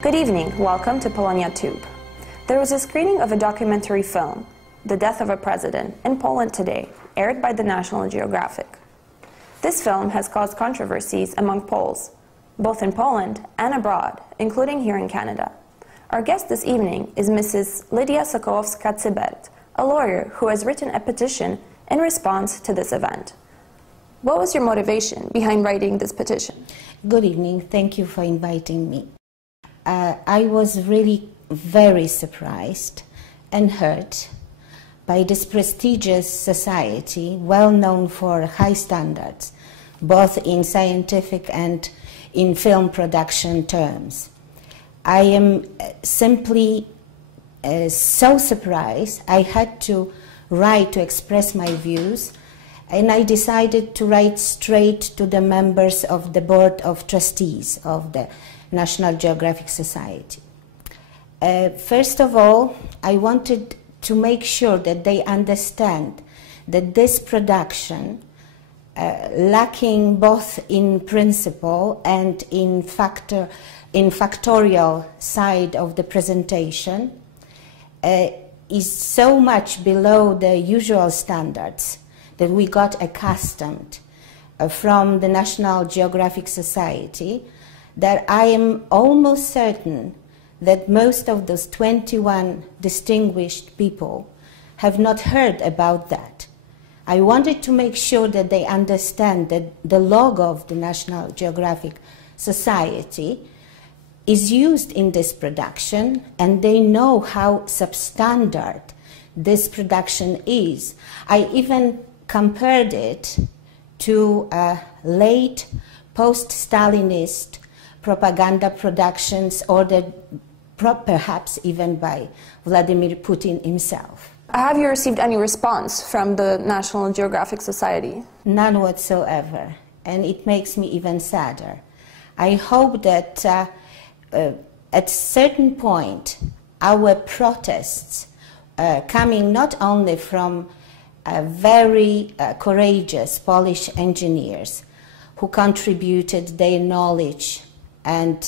Good evening, welcome to PoloniaTube. There was a screening of a documentary film, The Death of a President, in Poland today, aired by the National Geographic. This film has caused controversies among Poles, both in Poland and abroad, including here in Canada. Our guest this evening is Mrs. Lidia Sokołowska-Cybert, a lawyer who has written a petition in response to this event. What was your motivation behind writing this petition? Good evening, thank you for inviting me. I was really very surprised and hurt by this prestigious society, well known for high standards, both in scientific and in film production terms. I am simply so surprised. I had to write to express my views, and I decided to write straight to the members of the Board of Trustees of the National Geographic Society. First of all, I wanted to make sure that they understand that this production, lacking both in principle and in factorial side of the presentation, is so much below the usual standards that we got accustomed from the National Geographic Society, that I am almost certain that most of those 21 distinguished people have not heard about that. I wanted to make sure that they understand that the logo of the National Geographic Society is used in this production, and they know how substandard this production is. I even compared it to late post-Stalinist propaganda productions ordered perhaps even by Vladimir Putin himself. Have you received any response from the National Geographic Society? None whatsoever, and it makes me even sadder. I hope that at a certain point our protests, coming not only from very courageous Polish engineers who contributed their knowledge and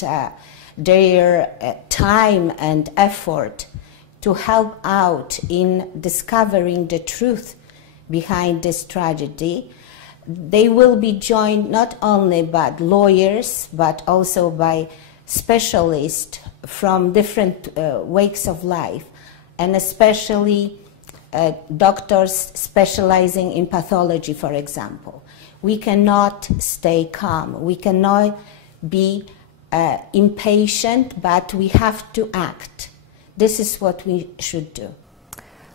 their time and effort to help out in discovering the truth behind this tragedy, they will be joined not only by lawyers but also by specialists from different walks of life, and especially doctors specializing in pathology, for example. We cannot stay calm. We cannot be impatient, but we have to act. This is what we should do.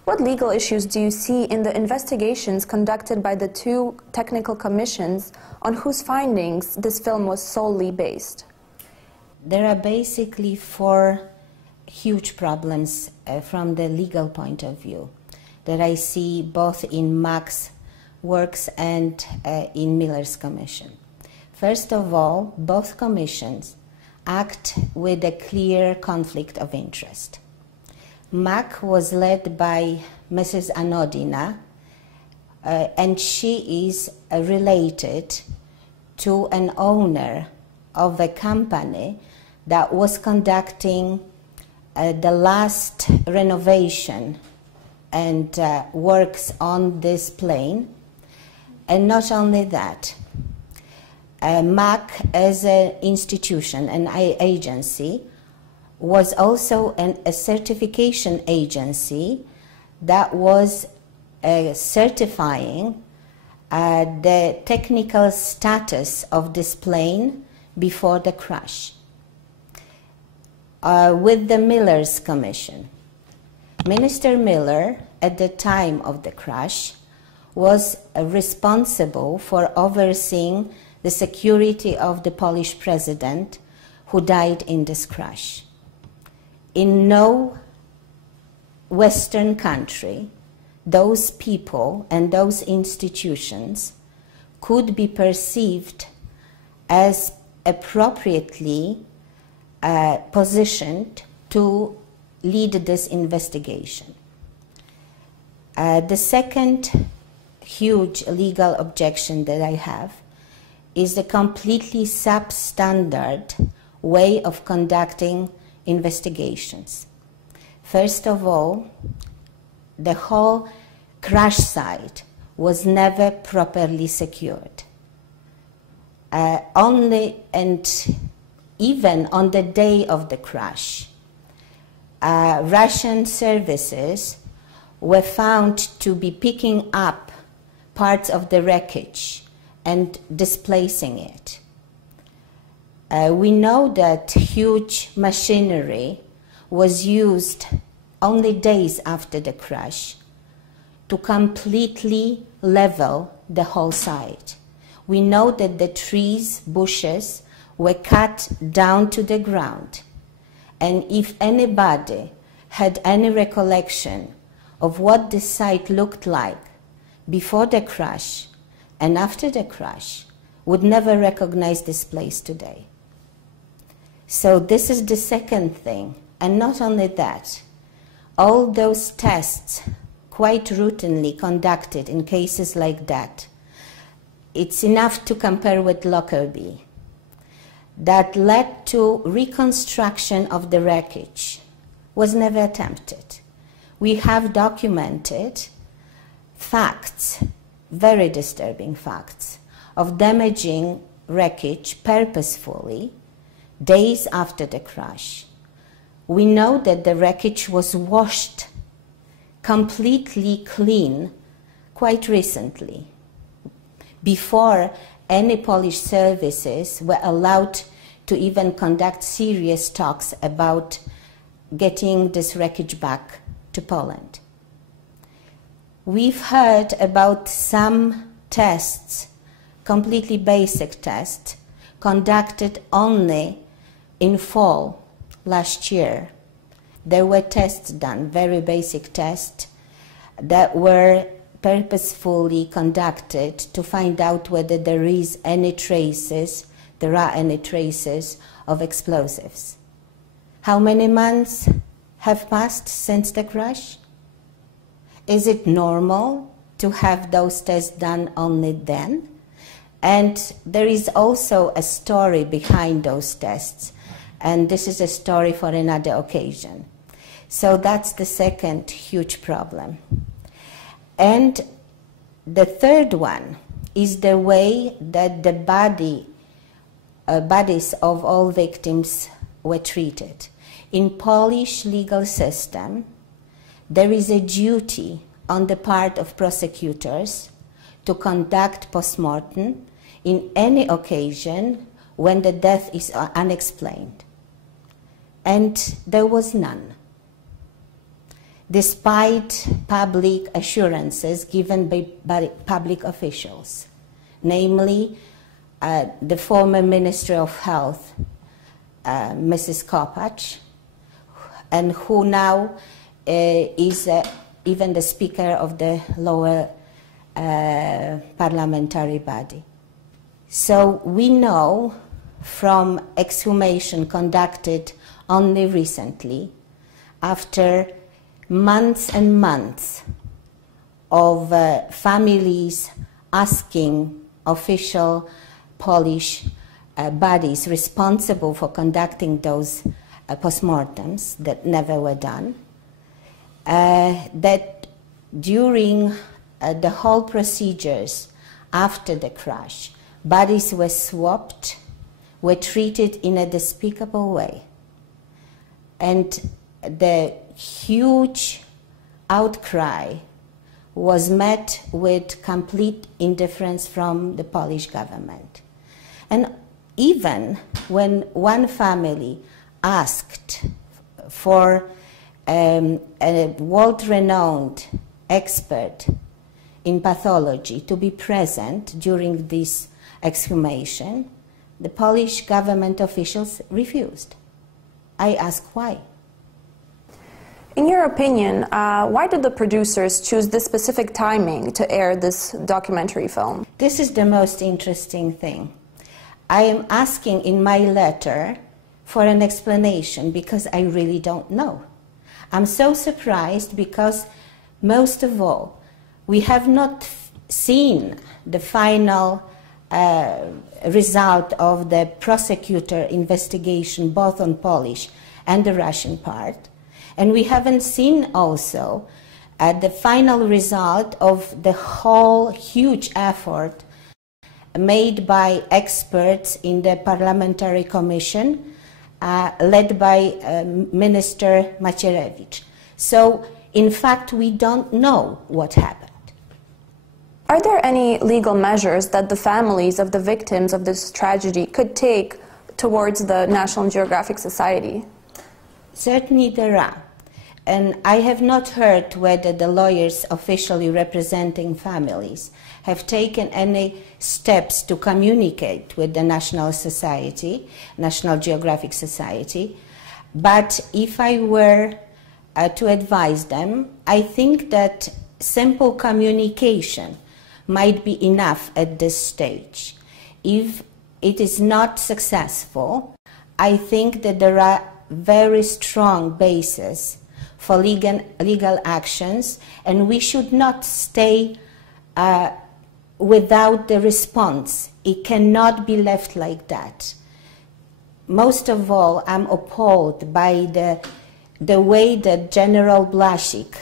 What legal issues do you see in the investigations conducted by the two technical commissions on whose findings this film was solely based? There are basically four huge problems from the legal point of view that I see both in Mach's works and in Miller's commission. First of all, both commissions act with a clear conflict of interest. Mach was led by Mrs. Anodina, and she is related to an owner of a company that was conducting the last renovation and works on this plane. And not only that, Mach as an institution, an agency, was also a certification agency that was certifying the technical status of this plane before the crash. With the Miller's Commission, Minister Miller, at the time of the crash, was responsible for overseeing the security of the Polish president who died in this crash. In no Western country, those people and those institutions could be perceived as appropriately positioned to lead this investigation. The second huge legal objection that I have is the completely substandard way of conducting investigations. First of all, the whole crash site was never properly secured. Even on the day of the crash, Russian services were found to be picking up parts of the wreckage and displacing it. We know that huge machinery was used only days after the crash to completely level the whole site. We know that the trees, bushes were cut down to the ground. And if anybody had any recollection of what the site looked like before the crash and after the crash, would never recognize this place today. So this is the second thing. And not only that, all those tests quite routinely conducted in cases like that, it's enough to compare with Lockerbie, that led to reconstruction of the wreckage, was never attempted. We have documented facts, very disturbing facts, of damaging wreckage purposefully days after the crash. We know that the wreckage was washed completely clean quite recently, before any Polish services were allowed to even conduct serious talks about getting this wreckage back to Poland. We've heard about some tests, completely basic tests, conducted only in fall last year. There were tests done, very basic tests, that were purposefully conducted to find out whether there are any traces of explosives. How many months have passed since the crash? Is it normal to have those tests done only then? And there is also a story behind those tests, and this is a story for another occasion. So that's the second huge problem. And the third one is the way that the bodies of all victims were treated. In Polish legal system, there is a duty on the part of prosecutors to conduct postmortem in any occasion when the death is unexplained. And there was none, despite public assurances given by public officials, namely the former Minister of Health, Mrs. Kopacz, and who now is even the Speaker of the lower parliamentary body. So we know from exhumation conducted only recently, after months and months of families asking official Polish bodies responsible for conducting those postmortems that never were done, that during the whole procedures after the crash, bodies were swapped, were treated in a despicable way. And the huge outcry was met with complete indifference from the Polish government. And even when one family asked for a world-renowned expert in pathology to be present during this exhumation, the Polish government officials refused. I asked why. In your opinion, why did the producers choose this specific timing to air this documentary film? This is the most interesting thing. I am asking in my letter for an explanation because I really don't know. I'm so surprised because, most of all, we have not seen the final result of the prosecutor investigation, both on Polish and the Russian part. And we haven't seen also the final result of the whole huge effort made by experts in the parliamentary commission led by Minister Macierewicz. So, in fact, we don't know what happened. Are there any legal measures that the families of the victims of this tragedy could take towards the National Geographic Society? Certainly there are. And I have not heard whether the lawyers officially representing families have taken any steps to communicate with the National Geographic Society. But if I were to advise them, I think that simple communication might be enough at this stage. If it is not successful, I think that there are very strong bases for legal actions, and we should not stay without the response. It cannot be left like that. Most of all, I'm appalled by the way that General Błaszczyk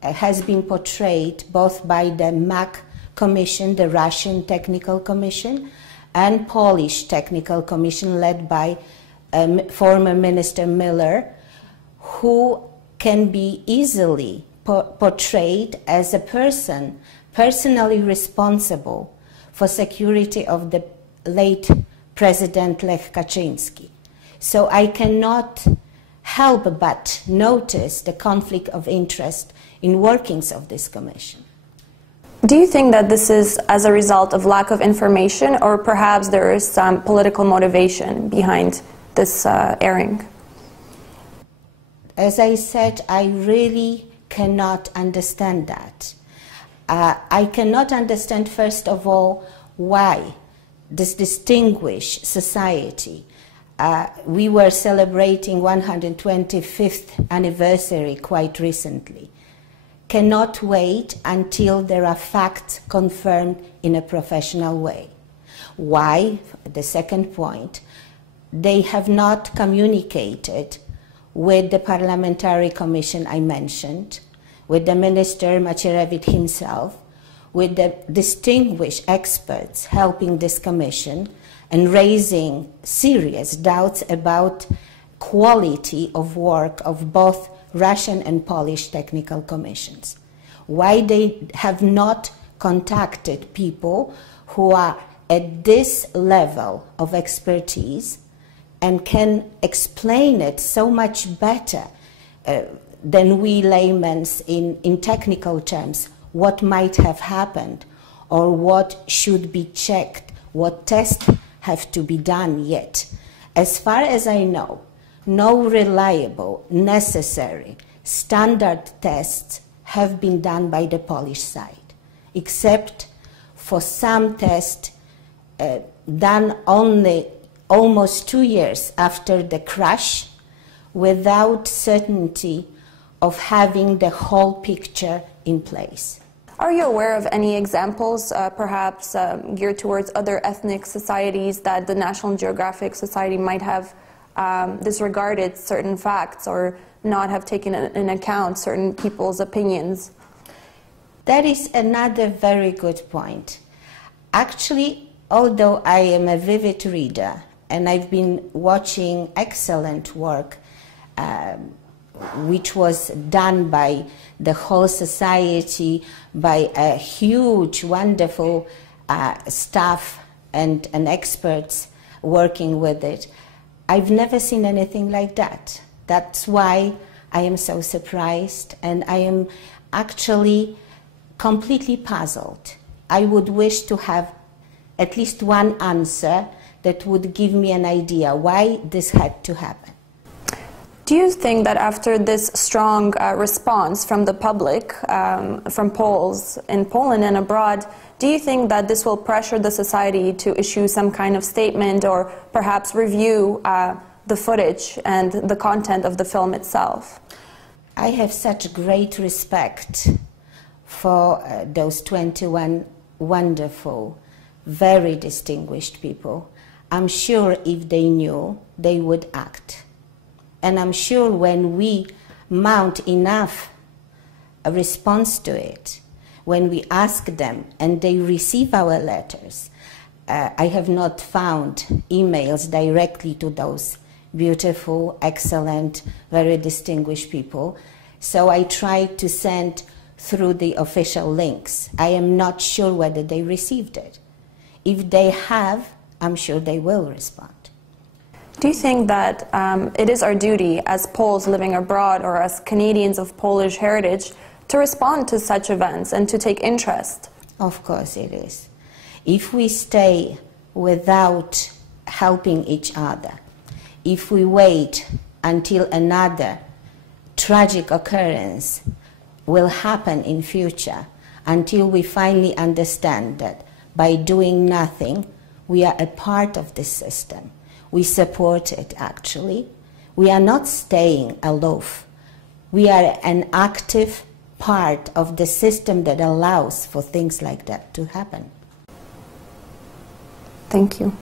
has been portrayed both by the MAC Commission, the Russian Technical Commission, and Polish Technical Commission led by former Minister Miller, who can be easily portrayed as a person personally responsible for security of the late President Lech Kaczynski. So I cannot help but notice the conflict of interest in workings of this commission. Do you think that this is as a result of lack of information, or perhaps there is some political motivation behind this airing? As I said, I really cannot understand that. I cannot understand, first of all, why this distinguished society, we were celebrating 125th anniversary quite recently, cannot wait until there are facts confirmed in a professional way. Why, the second point, they have not communicated with the parliamentary commission I mentioned, with the Minister Macierewicz himself, with the distinguished experts helping this commission and raising serious doubts about quality of work of both Russian and Polish technical commissions. Why they have not contacted people who are at this level of expertise and can explain it so much better than we laymen in technical terms, what might have happened or what should be checked, what tests have to be done yet. As far as I know, no reliable, necessary, standard tests have been done by the Polish side, except for some tests done only almost 2 years after the crash, without certainty of having the whole picture in place. Are you aware of any examples, perhaps geared towards other ethnic societies, that the National Geographic Society might have disregarded certain facts or not have taken into account certain people's opinions? That is another very good point. Actually, although I am a vivid reader and I've been watching excellent work which was done by the whole society, by a huge, wonderful staff and experts working with it, I've never seen anything like that. That's why I am so surprised, and I am actually completely puzzled. I would wish to have at least one answer that would give me an idea why this had to happen. Do you think that after this strong response from the public, from Poles in Poland and abroad, do you think that this will pressure the society to issue some kind of statement or perhaps review the footage and the content of the film itself? I have such great respect for those 21 wonderful, very distinguished people. I'm sure if they knew, they would act. And I'm sure when we mount enough a response to it, when we ask them and they receive our letters, I have not found emails directly to those beautiful, excellent, very distinguished people. So I try to send through the official links. I am not sure whether they received it. If they have, I'm sure they will respond. Do you think that it is our duty as Poles living abroad or as Canadians of Polish heritage to respond to such events and to take interest? Of course it is. If we stay without helping each other, if we wait until another tragic occurrence will happen in future, until we finally understand that by doing nothing, we are a part of this system. We support it, actually. We are not staying aloof. We are an active part of the system that allows for things like that to happen. Thank you.